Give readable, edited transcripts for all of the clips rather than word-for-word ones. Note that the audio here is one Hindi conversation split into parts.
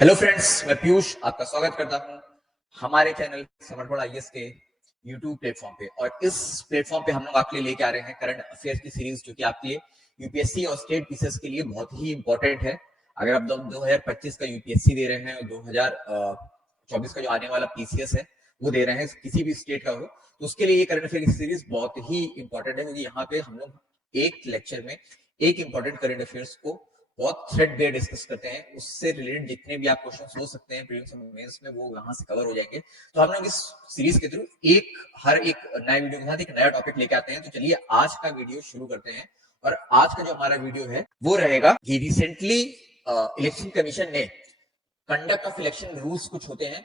हेलो फ्रेंड्स, मैं पीयूष आपका स्वागत करता हूं हमारे चैनल समर्पण आईएएस के यूट्यूब प्लेटफॉर्म पे। और इस प्लेटफॉर्म पे हम लोग आपके लिए लेके आ रहे हैं करंट अफेयर्स की सीरीज, जो कि आपके लिए यूपीएससी और स्टेट पीसीएस के लिए बहुत ही इंपॉर्टेंट है। अगर आप 2025 का यूपीएससी दे रहे हैं और 2024 का जो आने वाला पीसीएस है वो दे रहे हैं, किसी भी स्टेट का हो, तो उसके लिए ये करंट अफेयर की सीरीज बहुत ही इंपॉर्टेंट है, क्योंकि यहाँ पे हम लोग एक लेक्चर में एक इंपॉर्टेंट करंट अफेयर्स को बहुत थ्रेड बेस्ड डिस्कस करते हैं। उससे रिलेटेड जितने भी आप क्वेश्चन हो सकते हैं प्रीलिम्स और मेंस में, वो यहाँ से कवर हो जाएंगे। तो हम लोग इस सीरीज के थ्रू हर एक नए वीडियो के साथ एक नया टॉपिक लेके आते हैं। तो चलिए आज का वीडियो शुरू करते हैं। और आज का जो हमारा वीडियो है वो रहेगा कि रिसेंटली इलेक्शन कमीशन ने कंडक्ट ऑफ इलेक्शन रूल्स कुछ होते हैं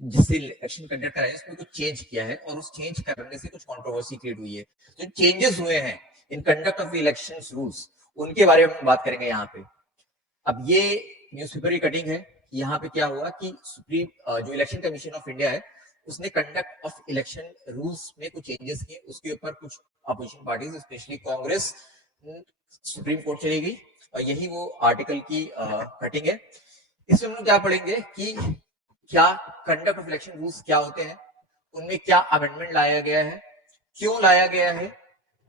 जिससे इलेक्शन कंडक्ट कराए, उसमें कुछ चेंज किया है और उस चेंज करने से कुछ कंट्रोवर्सी क्रिएट हुई है। जो चेंजेस हुए हैं इन कंडक्ट ऑफ इलेक्शन रूल्स, उनके बारे में हम बात करेंगे यहाँ पे। अब ये न्यूज़पेपर की कटिंग है। यहाँ पे क्या हुआ कि सुप्रीम जो इलेक्शन कमीशन ऑफ इंडिया है, उसने कंडक्ट ऑफ इलेक्शन रूल्स में कुछ चेंजेस किए। उसके ऊपर कुछ opposition parties, specially Congress, supreme court चली गई। और यही वो आर्टिकल की कटिंग है। इसमें हम लोग क्या पढ़ेंगे कि क्या कंडक्ट ऑफ इलेक्शन रूल्स क्या होते हैं, उनमें क्या अमेंडमेंट लाया गया है, क्यों लाया गया है,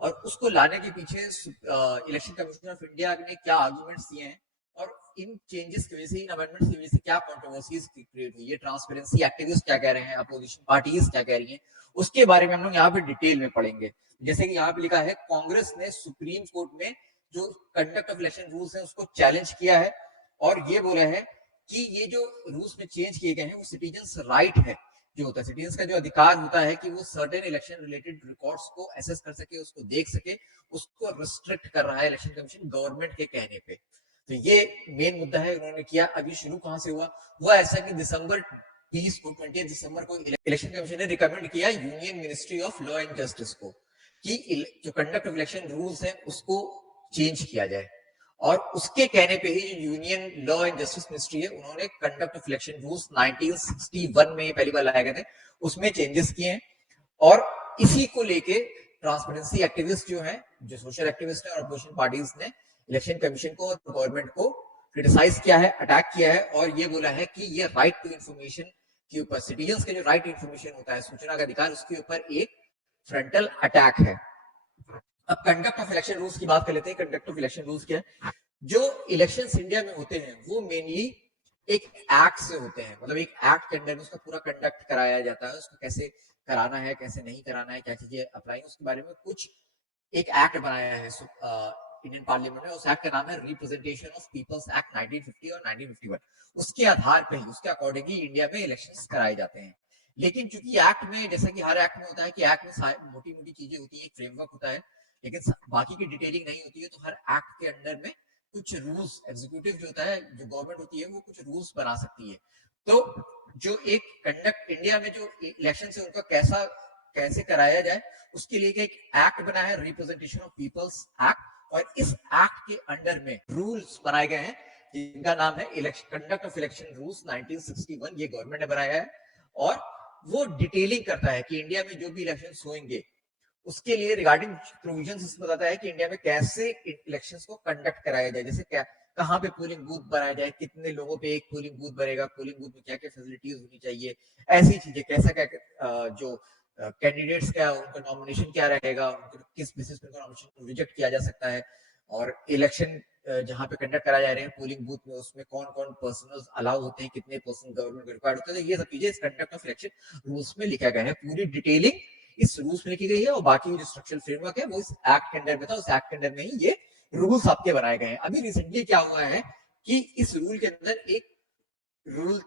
और उसको लाने के पीछे इलेक्शन कमीशन ऑफ इंडिया ने क्या आर्गुमेंट्स दिए हैं, और इन चेंजेस की वजह से, इन अमेंडमेंट्स की वजह से क्या कंट्रोवर्सीज क्रिएट हुई है, ट्रांसपेरेंसी एक्टिविस्ट क्या कह रहे हैं, अपोजिशन पार्टीज क्या कह रही हैं, उसके बारे में हम लोग यहाँ पे डिटेल में पढ़ेंगे। जैसे कि यहाँ पे लिखा है, कांग्रेस ने सुप्रीम कोर्ट में जो कंडक्ट ऑफ इलेक्शन रूल्स है उसको चैलेंज किया है और ये बोला है कि ये जो रूल्स में चेंज किए गए हैं वो सिटीजन्स राइट है। जो होता है सिटीजन्स का जो अधिकार होता है कि वो सर्टेन इलेक्शन रिलेटेड रिकॉर्ड्स को एसेस कर सके, उसको देख सके, उसको रिस्ट्रिक्ट कर रहा है इलेक्शन कमीशन गवर्नमेंट के कहने पे। तो ये मेन मुद्दा है उन्होंने किया। अभी शुरू कहां से हुआ ऐसा कि दिसंबर 20 को 20 दिसंबर को इलेक्शन कमीशन ने रिकमेंड किया union ministry of law and justice को कि जो कंडक्ट ऑफ इलेक्शन रूल्स है उसको चेंज किया जाए। और उसके कहने पे ही जो union law and justice ministry है, उन्होंने कंडक्ट ऑफ इलेक्शन रूल्स 1961 में पहली बार लाए गए थे, उसमें चेंजेस किए हैं। और इसी को लेके ट्रांसपेरेंसी एक्टिविस्ट जो है, जो सोशल एक्टिविस्ट है और अपोजिशन पार्टीज ने इलेक्शन कमीशन को और गवर्नमेंट को क्रिटिसाइज किया है, अटैक किया है, और ये बोला है कि ये राइट टू इंफॉर्मेशन के ऊपर, सिटीजन्स के जो राइट टू इंफॉर्मेशन होता है, सूचना का अधिकार, उसके ऊपर एक फ्रंटल अटैक है। अब कंडक्ट ऑफ इलेक्शन रूल्स की बात कर लेते हैं। कंडक्ट ऑफ इलेक्शन रूल्स क्या है? जो इलेक्शंस इंडिया में होते हैं वो मेनली एक एक्ट से होते हैं, मतलब एक एक्ट के अंडर में उसका पूरा कंडक्ट कराया जाता है। उसको कैसे कराना है, कैसे नहीं कराना है, क्या चीजें अप्लाई, उसके बारे में कुछ एक एक्ट बनाया है इंडियन पार्लियामेंट में। उस एक्ट का नाम है रिप्रेजेंटेशन ऑफ पीपल्स एक्ट 1950 और 1951। उसके आधार पर ही, उसके अकॉर्डिंग ही इंडिया में इलेक्शंस कराए जाते हैं। लेकिन चूंकि एक्ट में, जैसा कि हर एक्ट में होता है कि एक्ट में मोटी मोटी चीजें होती है, एक फ्रेमवर्क होता है, लेकिन बाकी की डिटेलिंग नहीं होती है। तो हर एक्ट के अंडर में कुछ रूल्स, एग्जीक्यूटिव जो होता है, जो गवर्नमेंट होती है, वो कुछ रूल्स बना सकती है। तो जो एक कंडक्ट इंडिया में जो इलेक्शन है उनका कैसे कराया जाए, उसके लिए एक एक्ट बना है, रिप्रेजेंटेशन ऑफ पीपल्स एक्ट। और इस एक्ट के अंडर में रूल्स बनाए गए हैं जिनका नाम है कंडक्ट ऑफ इलेक्शन रूल्स 1961। ये गवर्नमेंट ने बनाया है और वो डिटेलिंग करता है कि इंडिया में जो भी इलेक्शंस होंगे उसके लिए रिगार्डिंग प्रोविजंस इसमें बताता है कि इंडिया में कैसे इलेक्शंस को कंडक्ट कराया जाए। जैसे क्या, कहाँ पे पोलिंग बूथ बनाया जाए, कितने लोगों पे एक पोलिंग बूथ बनेगा, पोलिंग बूथ में क्या क्या फैसिलिटीज होनी चाहिए, ऐसी चीजें, कैसा क्या जो कैंडिडेट्स क्या उनका नॉमिनेशन क्या रहेगा, किस बेसिस पर नॉमिनेशन रिजेक्ट किया जा सकता है, और इलेक्शन जहां पे कंडक्ट कराया जा रहे हैं पोलिंग बूथ में, उसमें कौन कौन पर्सनल अलाउ होते हैं, कितने पर्सन गवर्नमेंट रिक्वायर्ड होते हैं। तो ये सब चीजें इस कंडक्ट ऑफ इलेक्शन रूल्स में लिखा गया है। पूरी डिटेलिंग इस रूल्स में लिखी गई है और बाकी जो स्ट्रक्चरल फ्रेमवर्क है वो इस एक्ट के अंडर में था। उस एक्ट के अंडर में ही ये रूल्स आपके बनाए गए हैं। अभी रिसेंटली क्या हुआ है कि इस रूल के अंदर एक रूल,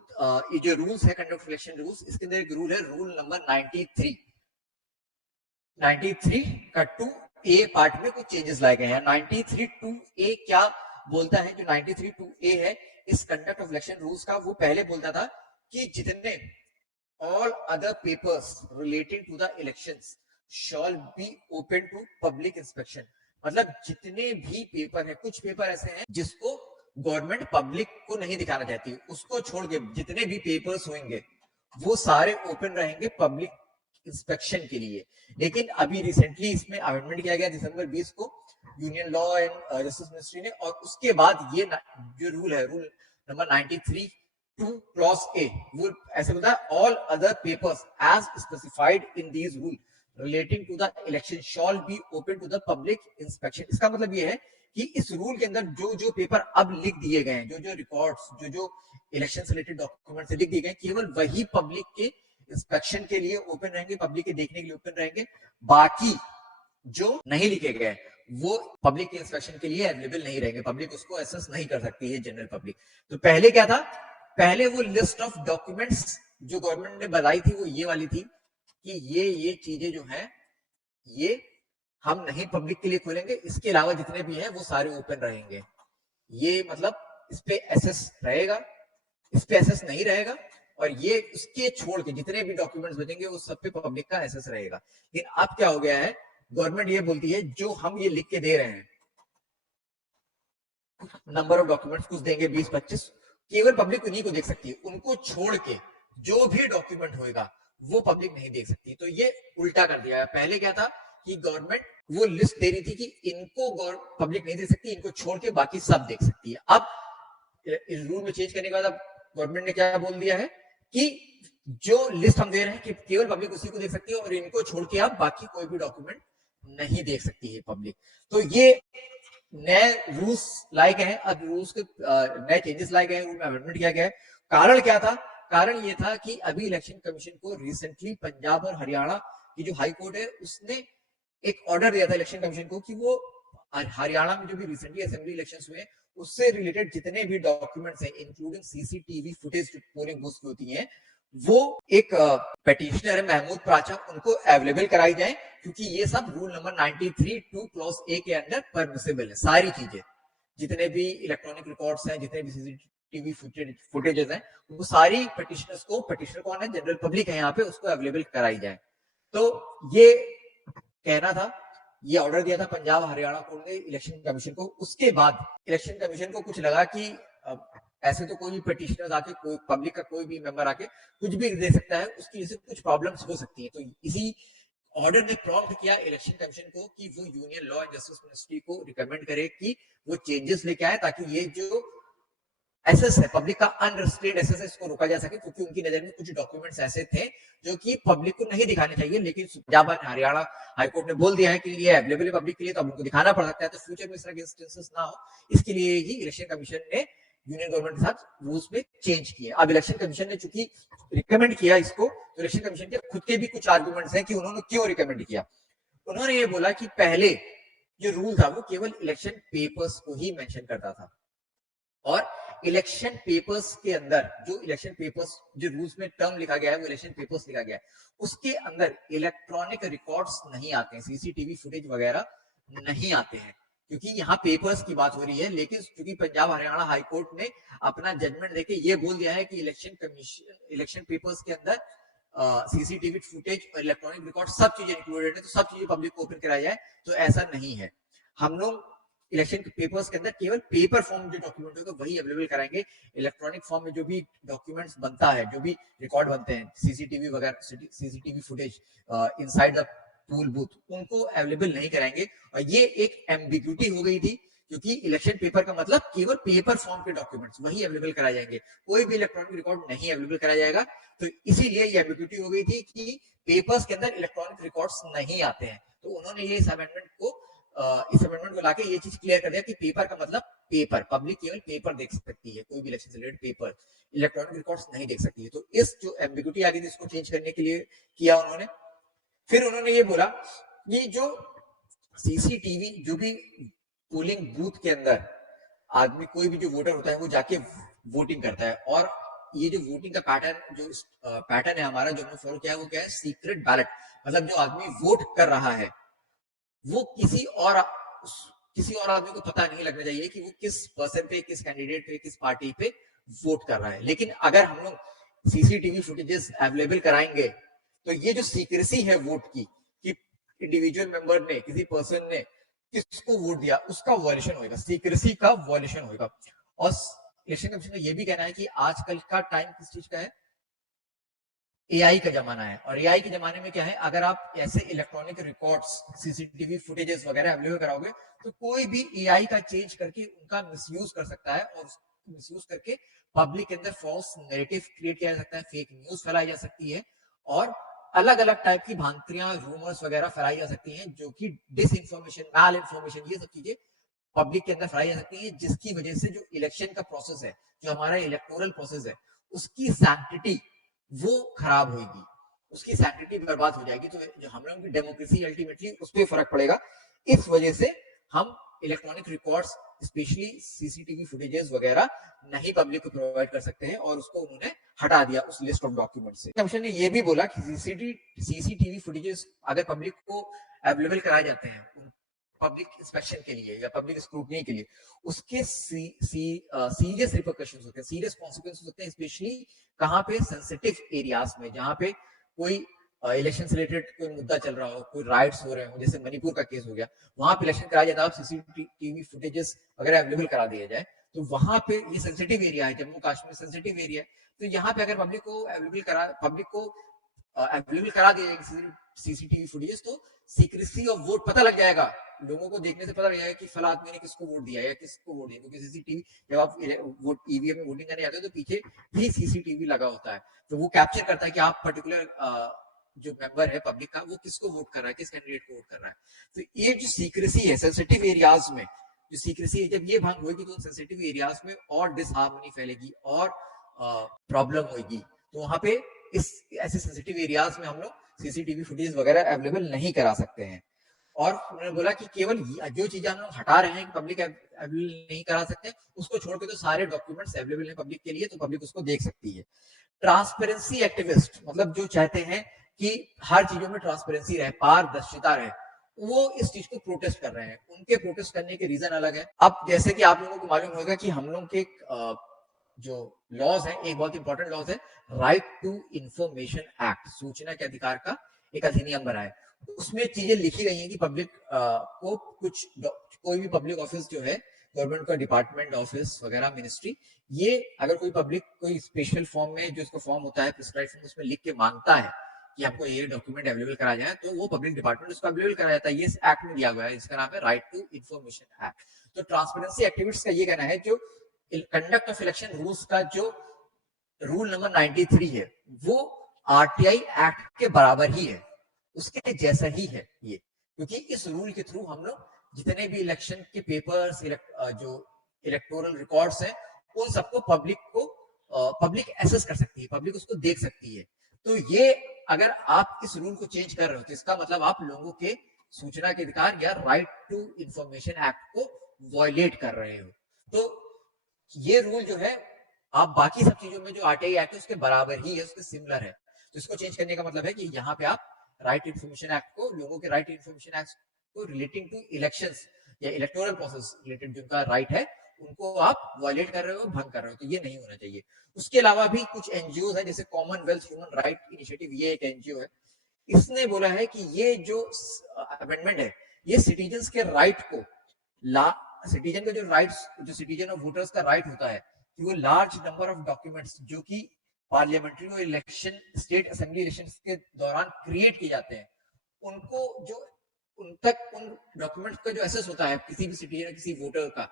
ये जो रूल्स है कंडक्ट ऑफ इलेक्शन रूल्स, इसके अंदर एक रूल है, रूल नंबर 93 का 2A पार्ट में कुछ चेंजेस लाए गए हैं। 93 2A क्या बोलता है? जो 93 2A है इस कंडक्ट ऑफ इलेक्शन रूल्स का, वो पहले बोलता था कि जितने all other papers relating to the elections shall be open to public inspection। मतलब जितने भी पेपर है, कुछ पेपर ऐसे हैं जिसको गवर्नमेंट पब्लिक को नहीं दिखाना चाहती, उसको छोड़ के जितने भी पेपर्स होंगे वो सारे ओपन रहेंगे पब्लिक इंस्पेक्शन के लिए। लेकिन अभी रिसेंटली इसमें अमेंडमेंट किया गया दिसंबर 20 को union law and justice ministry ने, और उसके बाद ये जो रूल है, रूल नंबर 93 2 clause A वो ऐसे बोलता है all other papers as specified in these rule relating to the election shall be open to the public inspection। इसका मतलब ये है कि इस रूल के अंदर जो जो पेपर अब लिख दिए गए हैं, जो जो रिकॉर्ड्स, जो जो इलेक्शन से रिलेटेड डॉक्यूमेंट लिख दिए गए, केवल वही पब्लिक के इंस्पेक्शन के लिए ओपन रहेंगे, पब्लिक के देखने के लिए ओपन रहेंगे। बाकी जो नहीं लिखे गए वो पब्लिक के इंस्पेक्शन के लिए अवेलेबल नहीं रहेंगे, पब्लिक उसको एक्सेस नहीं कर सकती है, जनरल पब्लिक। तो पहले क्या था, पहले वो लिस्ट ऑफ डॉक्यूमेंट्स जो गवर्नमेंट ने बताई थी वो ये वाली थी कि ये चीजें जो हैं ये हम नहीं पब्लिक के लिए खोलेंगे, इसके अलावा जितने भी हैं वो सारे ओपन रहेंगे। ये मतलब इस पे एसेस रहेगा, इस पे एसेस नहीं रहेगा, और ये उसके छोड़ के जितने भी डॉक्यूमेंट्स बचेंगे वो सब पे पब्लिक का एसेस रहेगा। लेकिन अब क्या हो गया है, गवर्नमेंट ये बोलती है जो हम ये लिख के दे रहे हैं, नंबर ऑफ डॉक्यूमेंट्स कुछ देंगे 20-25, केवल पब्लिक उन्हीं को देख सकती है, उनको छोड़ के जो भी डॉक्यूमेंट होगा वो पब्लिक नहीं देख सकती। तो ये उल्टा कर दिया है। पहले क्या था कि गवर्नमेंट वो लिस्ट दे रही थी कि इनको पब्लिक नहीं देख सकती, इनको छोड़ के बाकी सब देख सकती है। अब इस रूल में चेंज करने के बाद अब गवर्नमेंट ने क्या बोल दिया है कि जो लिस्ट हम दे रहे हैं कि केवल पब्लिक उसी को देख सकती है और इनको छोड़ के आप बाकी कोई भी डॉक्यूमेंट नहीं देख सकती है पब्लिक। तो ये नए रूल्स लाए गए हैं, अब रूल्स के नए चेंजेस लाए गए हैं, रूल में अमेंडमेंट किया गया है। कारण क्या था, कारण ये था कि अभी इलेक्शन कमीशन को रिसेंटली पंजाब और हरियाणा की जो हाई कोर्ट है उसने एक ऑर्डर दिया था इलेक्शन कमीशन को कि वो हरियाणा में जो भी रिसेंटली असेंबली इलेक्शंस हुए उससे रिलेटेड जितने भी डॉक्यूमेंट्स हैं इंक्लूडिंग सीसीटीवी फुटेज जो पोलिंग बूथ की होती हैं, वो एक पेटिशनर है महमूद प्राचा, उनको अवेलेबल कराई जाए, क्योंकि ये सब रूल नंबर 93 2 क्लॉज ए के अंडर परमिसिबल है। सारी चीजें जितने भी इलेक्ट्रॉनिक रिकॉर्ड्स हैं, जितने भी सीसीटीवी फुटेजेस हैं, उनको सारी पेटिशनर्स को, पेटिशनर कौन है, जनरल पब्लिक है यहाँ पे, उसको अवेलेबल कराई जाए। तो ये कहना था, ये ऑर्डर दिया था पंजाब हरियाणा कोर्ट ने इलेक्शन कमीशन को। उसके बाद इलेक्शन कमीशन को कुछ लगा कि ऐसे तो कोई भी पेटिशनर आके, कोई पब्लिक का कोई भी मेंबर आके कुछ भी दे सकता है, उसकी वजह से कुछ प्रॉब्लम्स हो सकती है। तो इसी ऑर्डर ने प्रॉम्प्ट किया इलेक्शन कमीशन को कि वो union law and justice ministry को रिकमेंड करे कि वो चेंजेस लेके आए, ताकि ये जो एसेस है पब्लिक का अनरिस्ट्रेन्ड एसेस है इसको रोका जा सके, क्योंकि उनकी नजर में कुछ डॉक्यूमेंट्स ऐसे थे जो कि पब्लिक को नहीं दिखाने चाहिए, लेकिन पंजाब और हरियाणा हाईकोर्ट ने बोल दिया है कि ये अवेलेबल है पब्लिक के लिए, तो अब उनको दिखाना पड़ सकता है। तो फ्यूचर में इस तरह के इंस्टेंसेस ना हो, इसके लिए ही इलेक्शन कमीशन ने यूनियन गवर्नमेंट के साथ रूल्स में चेंज किए। अब इलेक्शन कमीशन ने चूंकि रिकमेंड किया इसको, तो इलेक्शन कमीशन के खुद के भी कुछ आर्गुमेंट्स हैं कि उन्होंने क्यों रिकमेंड किया। उन्होंने ये बोला कि पहले जो रूल था वो केवल इलेक्शन पेपर्स को ही मेंशन करता था, और इलेक्शन पेपर्स के अंदर जो इलेक्शन पेपर्स जो रूल्स में टर्म लिखा गया है वो इलेक्शन पेपर्स लिखा गया है, उसके अंदर इलेक्ट्रॉनिक रिकॉर्ड्स नहीं आते हैं, सीसीटीवी फुटेज वगैरह नहीं आते हैं, क्योंकि यहाँ पेपर्स की बात हो रही है। लेकिन क्योंकि पंजाब हरियाणा हाई कोर्ट ने अपना जजमेंट देके ये बोल दिया है कि इलेक्शन पेपर्स के अंदर सीसीटीवी फुटेज और इलेक्ट्रॉनिक रिकॉर्ड सब चीजें इंक्लूडेड है, तो सब चीजें पब्लिक को ओपन कराई जाए, तो ऐसा नहीं है। हम लोग इलेक्शन पेपर्स के अंदर केवल पेपर फॉर्म जो डॉक्यूमेंट होगा वही अवेलेबल कराएंगे। इलेक्ट्रॉनिक फॉर्म में जो भी डॉक्यूमेंट्स बनता है, जो भी रिकॉर्ड बनते हैं, सीसीटीवी वगैरह, CCTV footage inside the poll booth, उनको अवेलेबल नहीं कराएंगे। और ये एक एम्बिग्यूटी हो गई थी, क्योंकि इलेक्शन पेपर का मतलब केवल पेपर फॉर्म के डॉक्यूमेंट्स वही अवेलेबल कराए जाएंगे, कोई भी इलेक्ट्रॉनिक रिकॉर्ड नहीं अवेलेबल कराया जाएगा। तो इसीलिए ये एम्बिग्यूटी हो गई थी कि पेपर्स के अंदर इलेक्ट्रॉनिक रिकॉर्ड्स नहीं आते हैं। तो उन्होंने ये इस अमेंडमेंट को लाके ये चीज क्लियर कर दिया कि पेपर का मतलब पेपर, पब्लिक केवल पेपर देख सकती है, कोई भी इलेक्शन से रिलेटेड पेपर, इलेक्ट्रॉनिक रिकॉर्ड्स नहीं देख सकती है। तो इस जो एम्बिग्यूटी आ गई थी इसको चेंज करने के लिए किया उन्होंने। फिर उन्होंने ये बोला कि जो सीसीटीवी जो भी पोलिंग बूथ के अंदर आदमी, कोई भी जो वोटर होता है वो जाके वोटिंग करता है, और ये जो वोटिंग का पैटर्न है हमारा जो हमने फॉलो किया है वो क्या है, सीक्रेट बैलेट, मतलब जो आदमी वोट कर रहा है वो किसी और आदमी को पता नहीं लगना चाहिए कि वो किस पर्सन पे, किस कैंडिडेट पे, किस पार्टी पे वोट कर रहा है। लेकिन अगर हम लोग सीसीटीवी फुटेजेस अवेलेबल कराएंगे तो ये जो सीक्रेसी है वोट की, कि इंडिविजुअल मेंबर ने, किसी पर्सन ने किसको वोट दिया, उसका वॉयलेशन होगा, सीक्रेसी का वॉयलेशन होगा। और इलेक्शन कमीशन का ये भी कहना है कि आजकल का टाइम किस चीज का है, एआई का जमाना है। और एआई के जमाने में क्या है, अगर आप ऐसे इलेक्ट्रॉनिक रिकॉर्ड्स, सीसीटीवी फुटेजेस वगैरह अवेलेबल कराओगे तो कोई भी एआई का चेंज करके उनका मिसयूज कर सकता है और को मिसयूज करके पब्लिक के अंदर फॉल्स नैरेटिव क्रिएट किया जा सकता है, फेक न्यूज फैलाई जा सकती है और अलग अलग टाइप की भ्रांतियां, रूमर्स वगैरह फैलाई जा सकती हैं, जो कि डिस इंफॉर्मेशन, मैल इंफॉर्मेशन, ये सब चीजें पब्लिक के अंदर फैलाई जा सकती है, जिसकी वजह से जो इलेक्शन का प्रोसेस है, जो हमारा इलेक्टोरल प्रोसेस है, उसकी सैंक्टिटी वो खराब होगी, उसकी सैंक्टिटी बर्बाद हो जाएगी। तो जो हम लोगों की डेमोक्रेसी अल्टीमेटली उस पर फर्क पड़ेगा। इस वजह से हम electronic records, specially CCTV footages वगैरह नहीं पब्लिक को प्रोवाइड कर सकते हैं, और उसको उन्होंने हटा दिया उस लिस्ट ऑफ डॉक्यूमेंट से। कमीशन ने यह भी बोला कि सीसीटीवी फुटेजेस अगर पब्लिक को अवेलेबल कराए जाते हैं पब्लिक इंस्पेक्शन के लिए या पब्लिक स्क्रूटनी के लिए, उसके सीरियस रिपरकशंस होते हैं, सीरियस कॉन्सिक्वेंसेस होते हैं, स्पेशली कहां पे सेंसिटिव एरियाज में, जहां पे कोई इलेक्शन से रिलेटेड कोई मुद्दा चल रहा हो, कोई राइट्स हो रहे हो, जैसे मणिपुर का केस हो गया, वहां पे इलेक्शन कराया जाता है, सीसीटीवी फुटेजेस अगर अवेलेबल करा दिया जाए, तो वहां पे ये सेंसिटिव एरिया है, जम्मू कश्मीर सेंसिटिव एरिया है, तो यहाँ पे अगर पब्लिक को अवेलेबल करा दिया जाएगा सीसीटीवी फुटेजेस, तो सीक्रेसी ऑफ वोट पता लग जाएगा, लोगों को देखने से पता लग जाएगा कि फला आदमी ने किसको वोट दिया या किसको वोट दिया, क्योंकि सीसीटीवी जब आप वोट ईवीएम में वोटिंग करने जाते हो तो पीछे भी सीसीटीवी लगा होता है, तो वो कैप्चर करता है कि आप पर्टिकुलर जो मेंबर है पब्लिक का, वो किसको वोट कर रहा है, किस कैंडिडेट को वोट कर रहा है। तो ये जो सीक्रेसी है सेंसिटिव एरियाज में, जो सीक्रेसी है, जब ये भंग होगी तो सेंसिटिव एरियाज में और डिसहार्मनी फैलेगी और प्रॉब्लम होगी, तो वहां पे इस ऐसे सेंसिटिव एरियाज में हम लोग सीसीटीवी फुटेज वगैरह अवेलेबल नहीं करा सकते हैं। और उन्होंने बोला कि केवल जो चीजें हम लोग हटा रहे हैं, पब्लिक अवेलेबल नहीं करा सकते, उसको छोड़ के तो सारे डॉक्यूमेंट्स अवेलेबल हैं पब्लिक के लिए, तो पब्लिक उसको देख सकती है। ट्रांसपेरेंसी एक्टिविस्ट, मतलब जो चाहते हैं कि हर चीजों में ट्रांसपेरेंसी रहे, पारदर्शिता रहे, वो इस चीज को प्रोटेस्ट कर रहे हैं। उनके प्रोटेस्ट करने के रीजन अलग है। अब जैसे कि आप लोगों को मालूम होगा कि हम लोग के जो लॉज है, एक बहुत इंपॉर्टेंट लॉज है, राइट टू इंफॉर्मेशन एक्ट, सूचना के अधिकार का एक अधिनियम बना है। उसमें चीजें लिखी गई हैं कि पब्लिक को कुछ, कोई भी पब्लिक ऑफिस जो है, गवर्नमेंट का डिपार्टमेंट ऑफिस वगैरह, मिनिस्ट्री, ये अगर कोई पब्लिक कोई स्पेशल फॉर्म में, जो इसका फॉर्म होता है प्रिस्क्राइब फॉर्म, उसमें लिख के मांगता है कि आपको ये डॉक्यूमेंट अवेलेबल कराया जाए, तो वो पब्लिक डिपार्टमेंट उसको अवेलेबल कराया जाता है। ये इस एक्ट में दिया गया है, इसका नाम है राइट टू इंफॉर्मेशन एक्ट। तो ट्रांसपेरेंसी एक्टिविस्ट का ये कहना है, जो कंडक्ट ऑफ इलेक्शन रूल्स का जो रूल नंबर 93 है, वो आरटीआई एक्ट के बराबर ही है, उसके जैसा ही है ये, क्योंकि इस रूल के थ्रू हम लोग जितने भी इलेक्शन के पेपर्स, जो इलेक्टोरल रिकॉर्ड्स हैं, उन सबको पब्लिक एक्सेस कर सकती है, पब्लिक उसको देख सकती है। तो ये अगर आप इस रूल को चेंज कर रहे हो, तो इसका मतलब आप लोगों के सूचना के अधिकार या राइट टू इंफॉर्मेशन एक्ट को वायलेट कर रहे हो। तो ये रूल जो है, आप बाकी सब चीजों में जो आरटीआई एक्ट है उसके बराबर ही है, उसके सिमिलर है। तो इसको चेंज करने का मतलब है कि यहाँ पे आप राइट इन्फॉर्मेशन एक्ट को, लोगों के राइट इन्फॉर्मेशन एक्ट को रिलेटिंग टू इलेक्शंस या इलेक्टोरल प्रोसेस रिलेटेड जिनका राइट है, उनको आप वायलेट कर रहे हो, भंग कर रहे हो, तो ये नहीं होना चाहिए। उसके अलावा भी कुछ एनजीओ है, जैसे कॉमनवेल्थ ह्यूमन राइट इनिशिएटिव, ये एक एनजीओ है, इसने बोला है कि ये जो अमेंडमेंट है, ये सिटीजन के राइट को, सिटीजन का जो राइट्स, जो सिटीजन ऑफ वोटर्स का राइट होता है कि वो लार्ज नंबर ऑफ डॉक्यूमेंट्स जो कि पार्लियामेंट्री और इलेक्शन, स्टेट असेंबली इलेक्शन के दौरान क्रिएट किए जाते हैं, उनको जो उन तक उन डॉक्यूमेंट्स का जो एक्सेस होता है किसी भी सिटीजन, किसी वोटर का,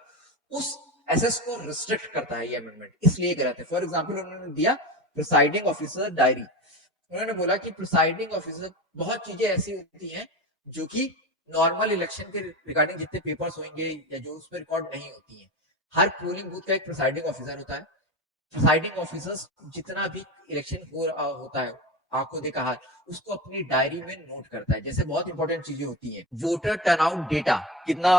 उस एक्सेस को रिस्ट्रिक्ट करता है ये अमेंडमेंट, इसलिए कराते हैं। फॉर एग्जांपल उन्होंने दिया प्रिसाइडिंग ऑफिसर डायरी। उन्होंने बोला कि प्रिसाइडिंग ऑफिसर, बहुत चीजें ऐसी होती हैं जो कि नॉर्मल इलेक्शन के रिगार्डिंग जितने पेपर्स होंगे या जो उस पर रिकॉर्ड नहीं होती हैं, हर पोलिंग बूथ का एक प्रिसाइडिंग ऑफिसर होता है। प्रिसाइडिंग ऑफिसर्स जितना भी इलेक्शन हो रहा होता है, आंखों देखा हाल, उसको अपनी डायरी में नोट करता है। जैसे बहुत इंपॉर्टेंट चीजें होती हैं, वोटर टर्नआउट डेटा, कितना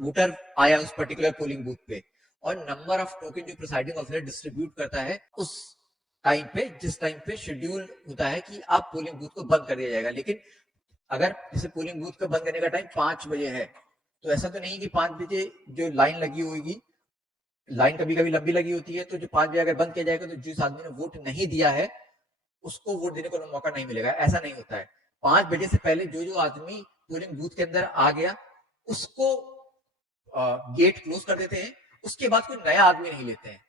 वोटर आया उस पर्टिकुलर पोलिंग बूथ पे, और नंबर ऑफ टोकन जो प्रिसाइडिंग ऑफिसर डिस्ट्रीब्यूट करता है उस टाइम पे, जिस टाइम पे शेड्यूल होता है कि आप पोलिंग बूथ को बंद कर दिया जाएगा। लेकिन अगर जैसे पोलिंग बूथ का बंद करने का टाइम 5 बजे है, तो ऐसा तो नहीं कि 5 बजे जो लाइन लगी होगी, लाइन कभी कभी लंबी लगी होती है, तो जो 5 बजे अगर बंद किया जाएगा तो जिस आदमी ने वोट नहीं दिया है उसको वोट देने का मौका नहीं मिलेगा, ऐसा नहीं होता है। 5 बजे से पहले जो जो आदमी पोलिंग बूथ के अंदर आ गया उसको गेट क्लोज कर देते हैं, उसके बाद कोई नया आदमी नहीं लेते हैं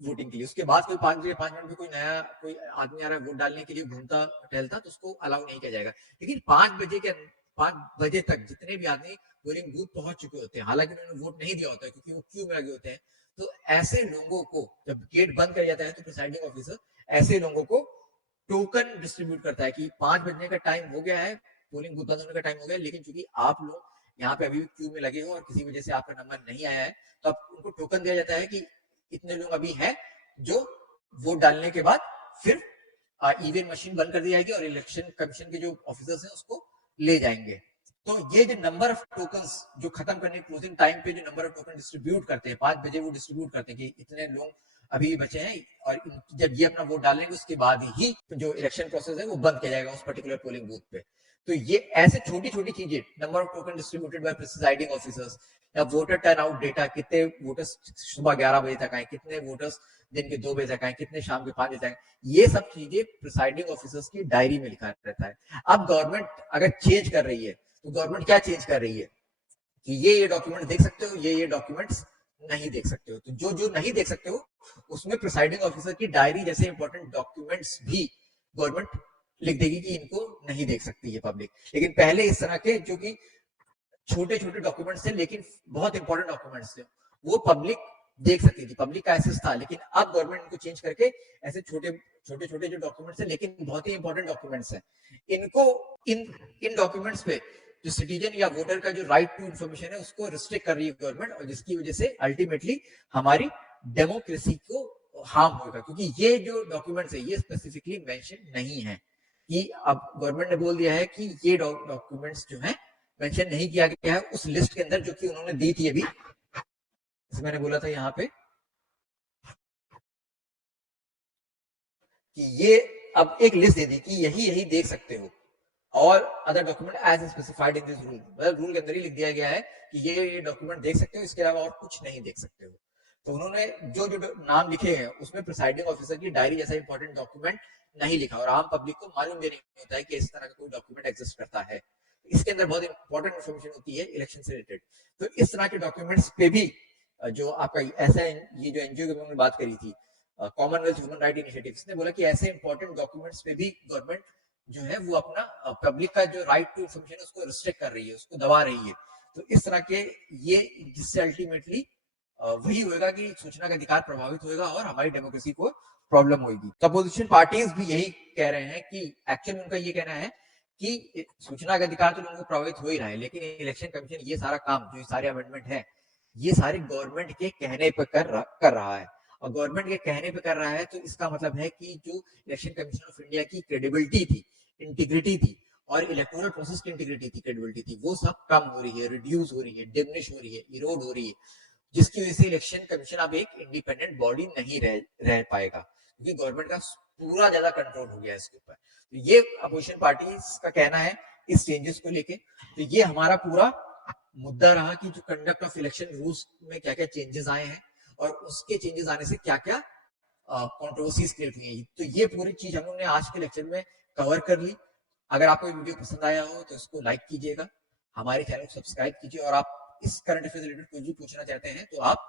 वोटिंग के लिए। उसके बाद कोई 5 मिनट में कोई नया कोई आदमी आ रहा है वोट डालने के लिए, घूमता टहलता, तो उसको अलाउ नहीं किया जाएगा। लेकिन 5 बजे के 5 बजे तक जितने भी आदमी पोलिंग बूथ पहुंच चुके होते हैं, हालांकि उन्होंने वोट नहीं दिया होता है क्योंकि वो क्यू में लगे होते हैं, तो ऐसे लोगों को जब गेट बंद कर जाता है तो प्रिसाइडिंग ऑफिसर ऐसे लोगों को टोकन डिस्ट्रीब्यूट करता है कि 5 बजने का टाइम हो गया है, पोलिंग बूथ बंद होने का टाइम हो गया है, लेकिन चूंकि आप लोग यहाँ पे अभी भी क्यू में लगे हो और किसी वजह से आपका नंबर नहीं आया है, तो आप उनको टोकन दिया जाता है कि इतने लोग अभी हैं जो वोट डालने के बाद फिर ईवीएम मशीन बंद कर दी जाएगी और इलेक्शन कमीशन के जो ऑफिसर्स हैं उसको ले जाएंगे। तो ये जो नंबर ऑफ टोकन्स जो खत्म करने क्लोजिंग टाइम पे जो नंबर ऑफ टोकन डिस्ट्रीब्यूट करते हैं 5 बजे वो डिस्ट्रीब्यूट करते हैं कि इतने लोग अभी भी बचे हैं और जब ये अपना वोट डालेंगे उसके बाद ही जो इलेक्शन प्रोसेस है वो बंद किया जाएगा उस पर्टिकुलर पोलिंग बूथ पे। तो ये ऐसे छोटी छोटी चीजें, number of token distributed by presiding officers या वोटर टर्नआउट डेटा, कितने वोटर्स सुबह 11 बजे तक आए, कितने वोटर्स दिन के 2 बजे तक आए, कितने शाम के 5 बजे तक आए, ये सब चीजें प्रिसाइडिंग ऑफिसर्स की डायरी में लिखा रहता है। अब गवर्नमेंट अगर चेंज कर रही है तो गवर्नमेंट क्या चेंज कर रही है कि ये डॉक्यूमेंट देख सकते हो, ये डॉक्यूमेंट्स नहीं देख सकते हो। तो जो जो नहीं देख सकते हो उसमें प्रिसाइडिंग ऑफिसर की डायरी जैसे इंपॉर्टेंट डॉक्यूमेंट्स भी गवर्नमेंट लिख देगी कि इनको नहीं देख सकती है पब्लिक। लेकिन पहले इस तरह के जो कि छोटे छोटे डॉक्यूमेंट्स थे लेकिन बहुत इंपॉर्टेंट डॉक्यूमेंट्स थे वो पब्लिक देख सकती थी, पब्लिक का एक्सेस था। लेकिन अब गवर्नमेंट इनको चेंज करके ऐसे छोटे छोटे छोटे जो डॉक्यूमेंट्स है लेकिन बहुत ही इंपॉर्टेंट डॉक्यूमेंट्स हैं, इनको इन डॉक्यूमेंट्स पे जो सिटीजन या वोटर का जो राइट टू इंफॉर्मेशन है उसको रिस्ट्रिक्ट कर रही है गवर्नमेंट, और जिसकी वजह से अल्टीमेटली हमारी डेमोक्रेसी को हार्म होगा। क्योंकि ये जो डॉक्यूमेंट्स है ये स्पेसिफिकली मेंशन नहीं है कि अब गवर्नमेंट ने बोल दिया है कि ये डॉक्यूमेंट्स जो है मेंशन नहीं किया गया है उस लिस्ट के अंदर जो कि उन्होंने दी थी अभी, मैंने बोला था यहाँ पे कि ये अब एक लिस्ट दे दी कि यही यही देख सकते हो और other document as specified in this rule, मतलब रूल के अंदर ही लिख दिया गया है कि ये डॉक्यूमेंट देख सकते हो, इसके अलावा और कुछ नहीं देख सकते हो। तो उन्होंने जो जो नाम लिखे हैं उसमें प्रिसाइडिंग ऑफिसर की डायरी जैसा इंपॉर्टेंट डॉक्यूमेंट नहीं लिखा और आम पब्लिक को मालूम भी नहीं होता है कि इस तरह का कोई डॉक्यूमेंट एग्जिस्ट करता है। इसके अंदर बहुत इंपॉर्टेंट इन्फॉर्मेशन होती है इलेक्शन से रिलेटेड। तो इस तरह के डॉक्यूमेंट्स पे भी जो आपका ऐसा ये जो एनजीओ की हमने बात करी थी कॉमनवेल्थ ह्यूमन राइट इनिशिएटिव, इसने बोला कि ऐसे इंपॉर्टेंट डॉक्यूमेंट्स पे भी गवर्नमेंट जो है वो अपना पब्लिक का जो राइट टू इंफॉर्मेशन उसको रिस्ट्रिक्ट कर रही है, उसको दबा रही है। तो इस तरह के ये जिससे अल्टीमेटली वही होगा कि सूचना का अधिकार प्रभावित होगा और हमारी डेमोक्रेसी को प्रॉब्लम होगी। तो अपोजिशन पार्टीज भी यही कह रहे हैं कि एक्चुअली उनका ये कहना है कि सूचना का अधिकार तो लोगों को प्रभावित हो ही रहा है, लेकिन इलेक्शन कमीशन ये सारा काम जो सारे अमेंडमेंट है ये सारे गवर्नमेंट के कहने पर कर रहा है। और गवर्नमेंट के कहने पे कर रहा है तो इसका मतलब है कि जो इलेक्शन कमीशन ऑफ इंडिया की क्रेडिबिलिटी थी, इंटीग्रिटी थी और इलेक्टोरल प्रोसेस की इंटीग्रिटी थी, क्रेडिबिलिटी थी, वो सब कम हो रही है, रिड्यूस हो रही है, डिमिनिश हो रही है, इरोड हो रही है, जिसकी वजह से इलेक्शन कमीशन अब एक इंडिपेंडेंट बॉडी नहीं रह पाएगा क्योंकि गवर्नमेंट का पूरा ज्यादा कंट्रोल हो गया है इसके ऊपर। तो ये अपोजिशन पार्टी का कहना है इस चेंजेस को लेके। तो ये हमारा पूरा मुद्दा रहा कि जो कंडक्ट ऑफ इलेक्शन रूल्स में क्या क्या चेंजेस आए हैं और उसके चेंजेस आने से क्या क्या कंट्रोवर्सीज क्रिएट हुई है। तो ये पूरी चीज हम लोगों ने आज के लेक्चर में कवर कर ली। अगर आपको वीडियो पसंद आया हो तो इसको लाइक कीजिएगा, हमारे चैनल को सब्सक्राइब कीजिए और आप इस करंट अफेयर रिलेटेड कुछ भी पूछना चाहते हैं तो आप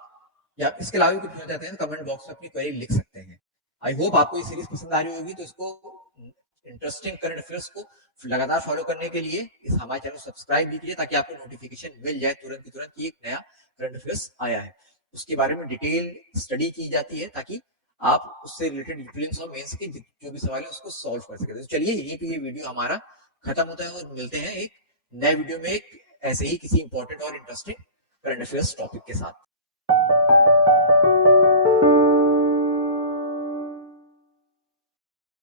या इसके अलावा भी कुछ पूछना चाहते हैं तो कमेंट बॉक्स में अपनी क्वेरी लिख सकते हैं। आई होप आपको ये सीरीज पसंद आ रही होगी। तो इसको इंटरेस्टिंग करंट अफेयर्स को लगातार फॉलो करने के लिए इस हमारे चैनल को सब्सक्राइब भी कीजिए ताकि आपको नोटिफिकेशन मिल जाए तुरंत की तुरंत कि एक नया करंट अफेयर्स आया है, उसके बारे में डिटेल स्टडी की जाती है ताकि आप उससे रिलेटेड प्रीलिम्स और मेंस के जो भी सवाल है उसको सॉल्व कर सके। तो चलिए यहीं पे ये वीडियो हमारा खत्म होता है और मिलते हैं एक नए वीडियो में एक ऐसे ही किसी इंपॉर्टेंट और इंटरेस्टिंग करंट अफेयर्स टॉपिक के साथ।